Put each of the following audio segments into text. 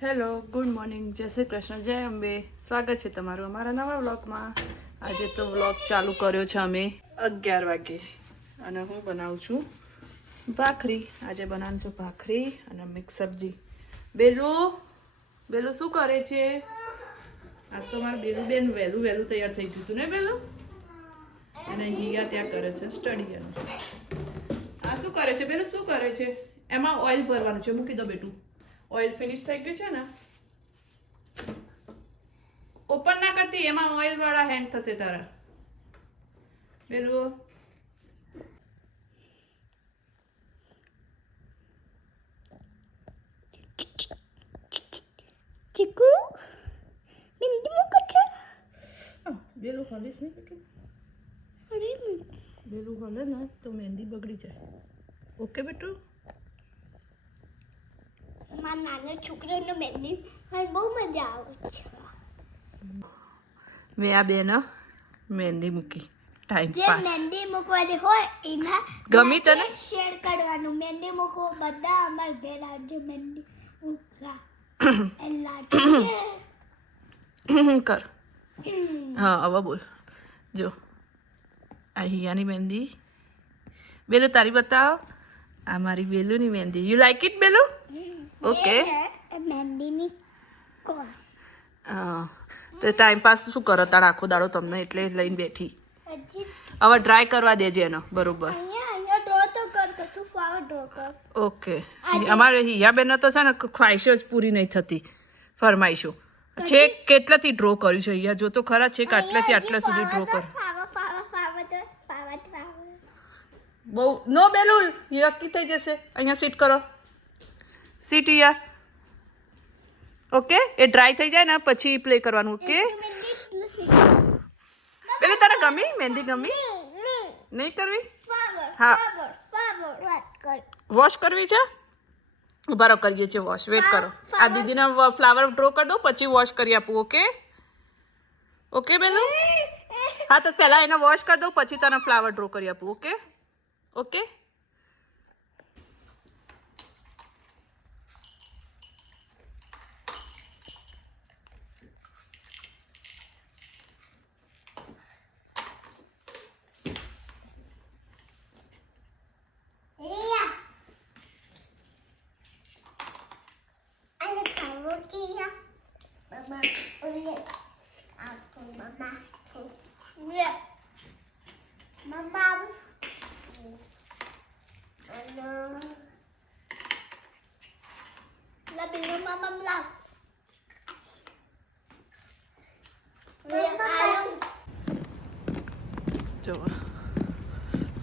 Hello, good morning, જય શ્રી કૃષ્ણ, જય અંબે. સ્વાગત છે તમારું અમારા નવા વ્લોગમાં. આજે તો વ્લોગ ચાલુ કર્યો છે અમે 11 વાગે અને હું બનાવું છું ભાખરી. આજે બનાવું છું ભાખરી અને મિક્સ સબ્જી. બેલું શું કરે છે? આજ તો મારું બેલું બેન વહેલું તૈયાર થઈ ગયું હતું ને બેલું? અને હિયા ત્યાં કરે છે સ્ટડી. આ શું કરે છે બેલું? શું કરે છે? એમાં ઓઇલ ભરવાનું છે, મૂકી દો બેટું. ઓઇલ ફિનિશ થઈ ગયું છે ને? ઓપન ના કરતી, એમાં ઓઇલ વાળા હેન્ડ થશે તારા. પેલું ચીકુ મહેંદી મૂકો છો? બેલું હલીશ નહીં બેટું. અરે બેલું હલે ને તો મહેંદી બગડી જાય. ઓકે બેટું? મારા નાના છોકરાને મહેંદી બહુ મજા આવે છે. મેં આ બેન મહેંદી મૂકી ટાઈમ જે પાસ. મહેંદી મૂકવાની હોય એના ગમી તને? શેર કરવાનું. મહેંદી મૂકો બધા અમાર ઘેર આવજો મહેંદી મૂકવા. એલા કર. હા હવે બોલ. જો આ હિયાની મહેંદી. બેલું તારી બતાવો. આ મારી બેલુની મહેંદી. You like it Belu? Okay. મહેંદીની કોણ તો ટાઈમ પાસ શું કરો તાર આખો દાડો તમને એટલે લઈને બેઠી. પછી હવે ડ્રાય કરવા દેજે એનો બરોબર. અહીંયા ડ્રો તો કર કશું ફાવે ડ્રો કર. ઓકે. અમારે હિયાબેન તો છે ને ખ્વાહિશો જ પૂરી નહીં થતી, ફરમાઈશો. છેક કેટલાથી ડ્રો કર્યું છે અહીંયા જો તો ખરા, છેક આટલાથી આટલા સુધી ડ્રો કર. બહુ નો બેલુલ યકી થઈ જશે. અહીંયા સીટ કરો. સીટ યાર. ઓકે, એ ડ્રાય થઈ જાય ને પછી પ્લે કરવાનું. ઓકે બેલું, તારે ગમી મહેંદી? ગમી નહીં કરવી? હા. વોશ કરવી છે? ઉભા રહો, કરીએ છીએ વોશ. વેટ કરો. આ દીદીને ફ્લાવર ડ્રો કરી દો પછી વોશ કરી આપું. Okay okay Belu? હા તો પહેલાં એને વોશ કરી દો પછી તને ફ્લાવર ડ્રો કરી આપું. Okay okay. જો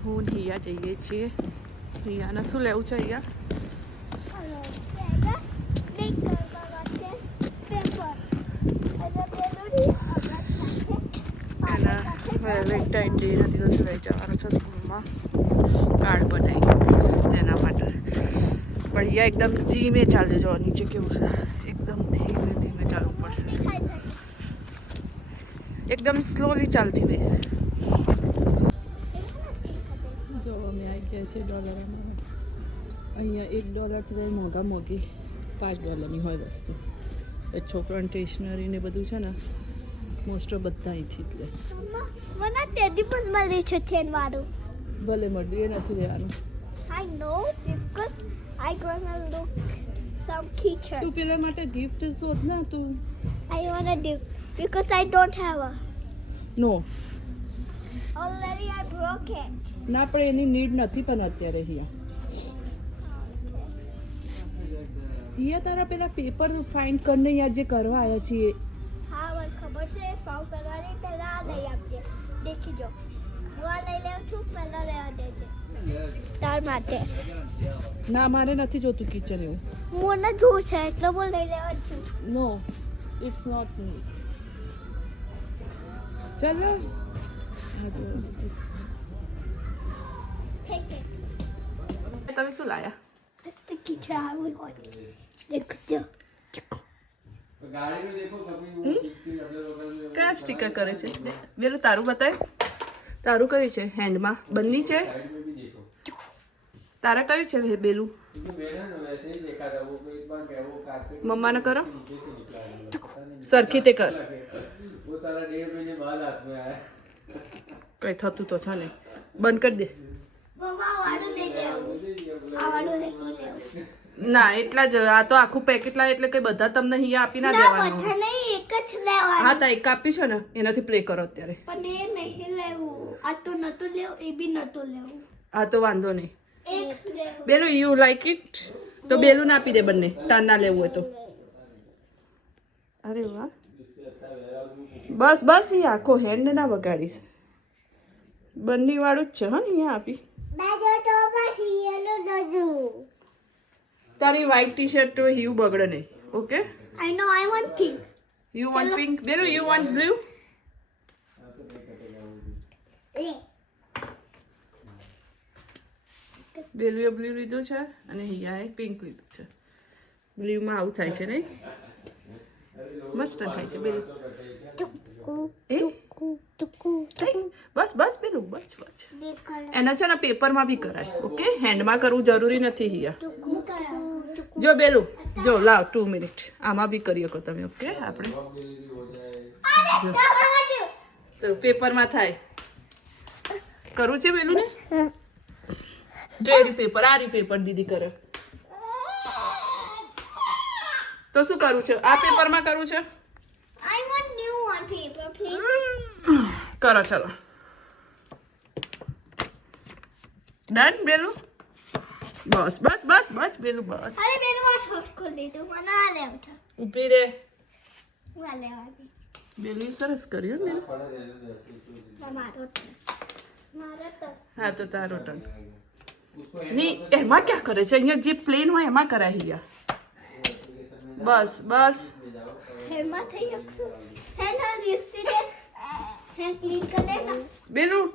હું હિયા જઈએ છીએ. હિયાને શું લેવું છે? અહીંયા વેલેન્ટાઇન ડેના દિવસે લઈ જવાનું છે સ્કૂલમાં કાર્ડ બનાવી તેના માટે. પણ અહીંયા એકદમ ધીમે ચાલજે. જો નીચે કેવું છે, એકદમ ધીમે ધીમે ચાલવું પડશે. એકદમ સ્લોલી ચાલતી બે. જો અમે આવી ગયા છે ડોલર. અહીંયા $1 થી મોંઘા મોંઘી $5 હોય વસ્તુ. એ છોકરાની સ્ટેશનરી ને બધું છે ને મોસ્ટ ઓફ બધા અહીંથી જ લે. મને ટેડી પણ મળી છે થેન વાળું. ભલે મળ્યું, એ નથી લેવાનું. I know because I gonna look some kitchen. તું પેલા માટે ગિફ્ટ શોધ ને તું. I wanna do because I don't have a. No Already I broke it. ના પણ એની નીડ નથી તને અત્યારે. હિયા તારા પેલા પેપર ફાઇન્ડ કરીને યાર જે કરવા આવ્યા છીએ. હા મને ખબર છે. સોલ્વ કરવાની પહેલા આ લઈ આપજે. દેખી જો હું આ લઈ લેવું છું. પહેલા લેવા દેજે તાર માટે. ના મારે નથી જોતું કિચન એવું. મને જોવું છે એટલે હું લઈ લેવા છું. નો ઇટ્સ નોટ મી. ચાલો Take it. તમે શું લાયા? The kitchen I will go. દેખજો કયા સ્ટીકર કરે છે બેલું? તારું બતાય. તારું કયું છે? હેન્ડમાં બંને છે? તારા કયું છે બેલું? मम्मा ने करो सरखी તે કર वो साला 1.5 महीने बाद हाथ में आया કઈ થતું તો છે ને બંધ કરી દે મમ્મા વાળું નહીં લેવું આ વાળું નહીં લેવું ના એટલા જ આ તો આખું પેકેટ લાવે એટલે કઈ બધા તમને અહીંયા આપી ના ના દેવાનું બધા નહીં એક જ લેવાનું હા તો એક આપી છે ને એનાથી પ્લે કરો અત્યારે પણ એ નહીં લેવું આ તો નતું લેવું એ બી નતું લેવું હા તો વાંધો નહીં એક લેવું બેલું યુ લાઈક ઇટ તો બેલું ના આપી દે બંને તાર ના લેવું હોય તો અરે વાહ બસ બસ એ આખો હેન્ડ ના બગાડીશ બંને વાળું જ છે હા ને અહીંયા આપી બાજો તો પછી એનો દજુ તારી વ્હાઈટ ટી શર્ટ તો હિયું બગડે નહીં okay I know I want pink you want pink Belu you want blue બેલુએ બ્લુ લીધું છે અને હિયાએ પિંક લીધું છે બ્લુમાં આવું થાય છે નહીં મસ્ત થાય છે બેલું એ બસ બસ બેલું બસ બસ એના છે ને પેપરમાં બી કરાય ઓકે હેન્ડમાં કરવું જરૂરી નથી હિયા જો બેલું જો લાવ 2 મિનિટ આમાં બી કરી શકો તમે ઓકે આપણે જો તો પેપરમાં થાય કરવું છે બેલું ને જો એરી પેપર આ રી પેપર દીદી કરે તો શું કરવું છે આ પેપરમાં કરવું છે I want new one paper please કરો ચલો ડન બેલું બસ બસ બસ બસ બેલું બસ અરે બેનું આ ઠોઠ ખોલી દીધું મને આ લેવું છે ઊભી રે હું આ લેવાની બેલું સરસ કર્યું ને બેલું મારો છે મારો તો હા તો તારો ટર્ન નહીં એમાં ક્યાં કરે છે અહીંયા જે પ્લેન હોય એમાં કરાય હિયા બસ બસ હેમાં થઈ શકશું હે ના રિસીડેસ હે ક્લીન કરે ના બેલું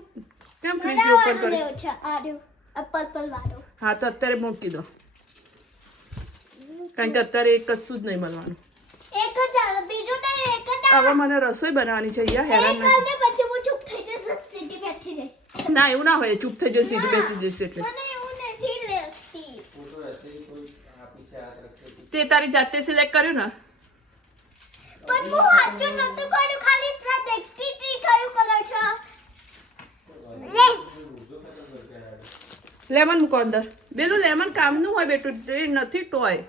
કેમ ફ્રીજ મને ઓપન આવાનું કરી લેવું છે આ રહ્યું આ પર્પલ વાળું હા તો અત્યારે મૂકી દો કારણ કે અત્યારે એક કશું જ નહીં મળવાનું એક જ આવે બીજું નહીં એક જ હવે મને રસોઈ બનાવવાની છે અહીંયા હેરાન એક નથી આવે પછી હું ચૂપ થઈ જઈશ સીધી બેઠી જઈશ ના એવું ના હોય ચૂપ થઈ જશે સીધી બેસી જશે એટલે મને એવું નથી લેતી वो तो ऐसे ही कोई आप पीछे हाथ रखते તે તારી જાતે સિલેક્ટ કર્યું ને પણ હું હાચું નતું કર્યું ખાલી ત્રા દેખતી હતી કયું કલર છે લે લેમન મૂકો અંદર બેલું લેમન કામનું હોય બેટું એ નથી ટોય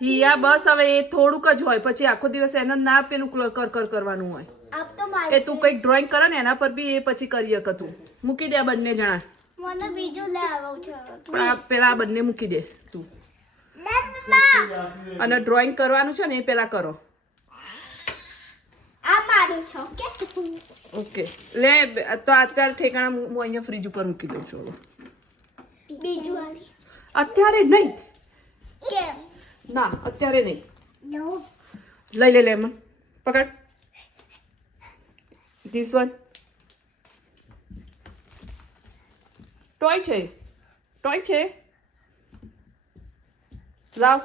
હિયા બસ હવે એ થોડુંક જ હોય પછી આખો દિવસ એને ના પેલું કર કરવાનું હોય આપ તો મારે એ તું કંઈક ડ્રોઈંગ કરે ને એના પર બી એ પછી કરી શકે તું મૂકી દે આ બંને જણા મને બીજું લે આવું છે આ પેલા આ બંને મૂકી દે તું અને ડ્રોઈંગ કરવાનું છે ને એ પેલા કરો આ મારું છે ઓકે ઓકે લે તો અત્યારે ઠેકાણા હું અહીંયા ફ્રીજ ઉપર મૂકી દઉં છું હવે. બીજું વાળી અત્યારે નહીં કેમ ના અત્યારે નહીં નો લઈ લે લેમન પકડ ધીસ વન ટોય છે ટોય છે લાવ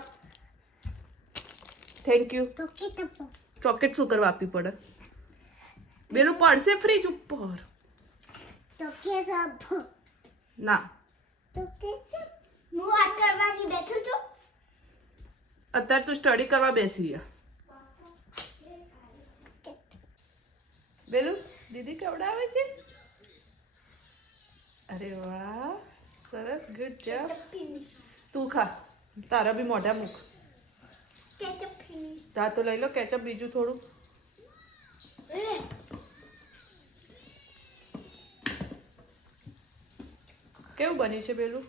થેન્ક યુ તો કે તપો ચોકેટ શું કરવા આપવી પડે બેલું પડશે ફ્રીજ ઉપર તો કે તપો ના તો કે હું આ કરવાની બેઠું છું અત્યારે તું સ્ટડી કરવા બેસી ગયા બેલું દીદી કવડાવે છે અરે વાહ સરસ ગુડ જોબ તું ખા તારા બી મોઢા મૂક કેચઅપ ફિનિશ તા તો લઈ લો કેચઅપ બીજું થોડું કેવું બની છે બેલું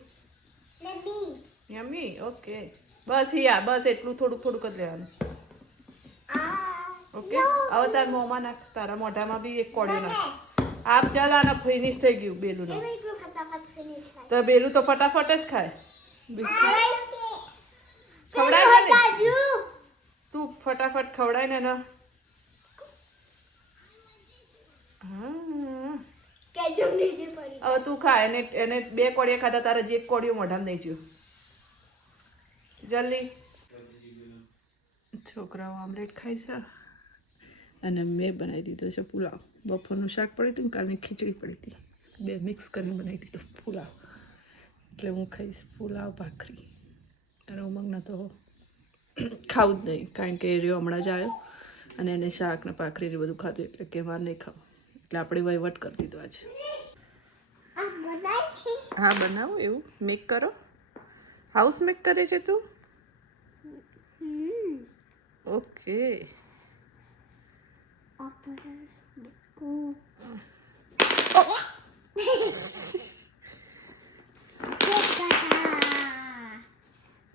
લેબી યમી ઓકે બસ હિયા બસ એટલું થોડુંક થોડુંક જ લેવાનું આ ઓકે હવે તાર મોંમાં નાખ તારા મોઢામાં બી એક કોળિયો નાખ આપ ચાલ આને ફિનિશ થઈ ગયું બેલું એમાં એટલું ફટાફટ ફિનિશ થાય તો બેલું તો ફટાફટ જ ખાય ખવડાય ખવડાય ને કાજુ તું ફટાફટ ખવડાય ને એના હા કેચઅપ નીચે પડી હવે તું ખા એને એને 2 કોળિયા ખાધા તારા જે એક કોળિયો મોઢામાં નહીં જ્યું જલ્દી છોકરાઓ આમલેટ ખાય છે અને મેં બનાવી દીધો છે પુલાવ બપોરનું શાક પડ્યું હતું ને કાલની ખીચડી પડી હતી બે મિક્સ કરીને બનાવી દીધો પુલાવ એટલે હું ખાઈશ પુલાવ ભાખરી. અને ઉમંગને તો ખાવું જ નહીં, કારણ કે એ રહ્યો હમણાં જ આવ્યો અને એને શાક ને ભાખરી ને બધું ખાધું, એટલે કે મારે નહીં ખાવું. એટલે આપણે વહીવટ કરી દીધો આજે. હા બનાવો, એવું મેક કરો. હાઉસ મેક કરે છે તું? ઓકે.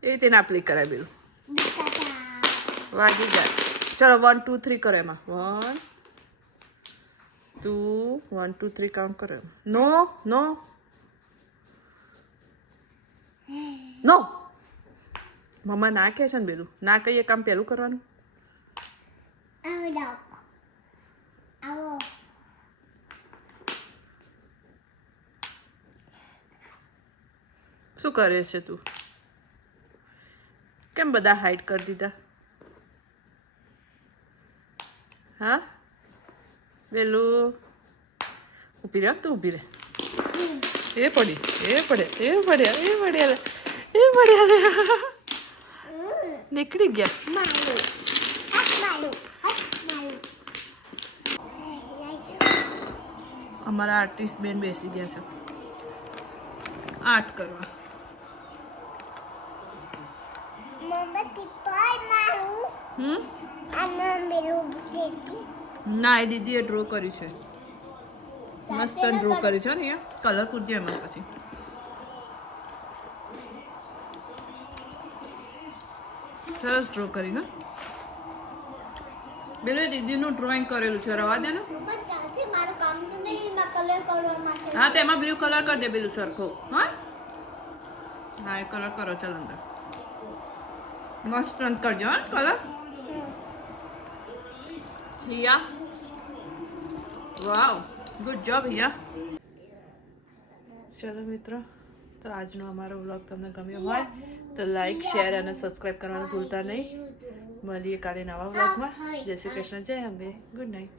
એ રીતે ના પ્લે કરાય બેલું. વાગી જાય. ચલો 1 2 3 કરો એમાં. 1 2 1 2 3 કાઉન્ટ કરો એમ. નો નો નો મમ્મા ના કહે છે ને બેલું, ના કહીએ કામ પહેલું કરવાનું. શું કરે છે તું? કેમ બધા હાઈડ કરી દીધા? હા બેલું ઊભી રહે, તું ઊભી રહે. એ પડી, એ પડ્યા, એ પડ્યા, એ પડ્યા, એ પડ્યા, નીકળી ગયા. અમારા આર્ટિસ્ટ બેન બેસી ગયા છે આર્ટ કરવા. ના, એ દીદીએ ડ્રો કર્યું છે, મસ્ત ડ્રો કર્યું છે ને. અહીંયા કલર પૂરજો એમાં પછી. સરસ ડ્રો કરી ને બેલો. દીદીનું ડ્રોઈંગ કરેલું છે, રવા દે ને. હા તો એમાં બ્લુ કલર કરી દે પેલું સરખો. હા હા એ કલર કરો. ચાલ અંદર મસ્ત કરજો હા કલર. હિયા વાવ, ગુડ જોબ હિયા. ચલો મિત્રો, તો આજનો અમારો વ્લોગ તમને ગમ્યો હોય તો લાઈક શેર અને સબસ્ક્રાઈબ કરવાનું ભૂલતા નહીં. મળીએ કાલે નવા વ્લોગમાં. જય શ્રી કૃષ્ણ, જય અંબે, ગુડ નાઇટ.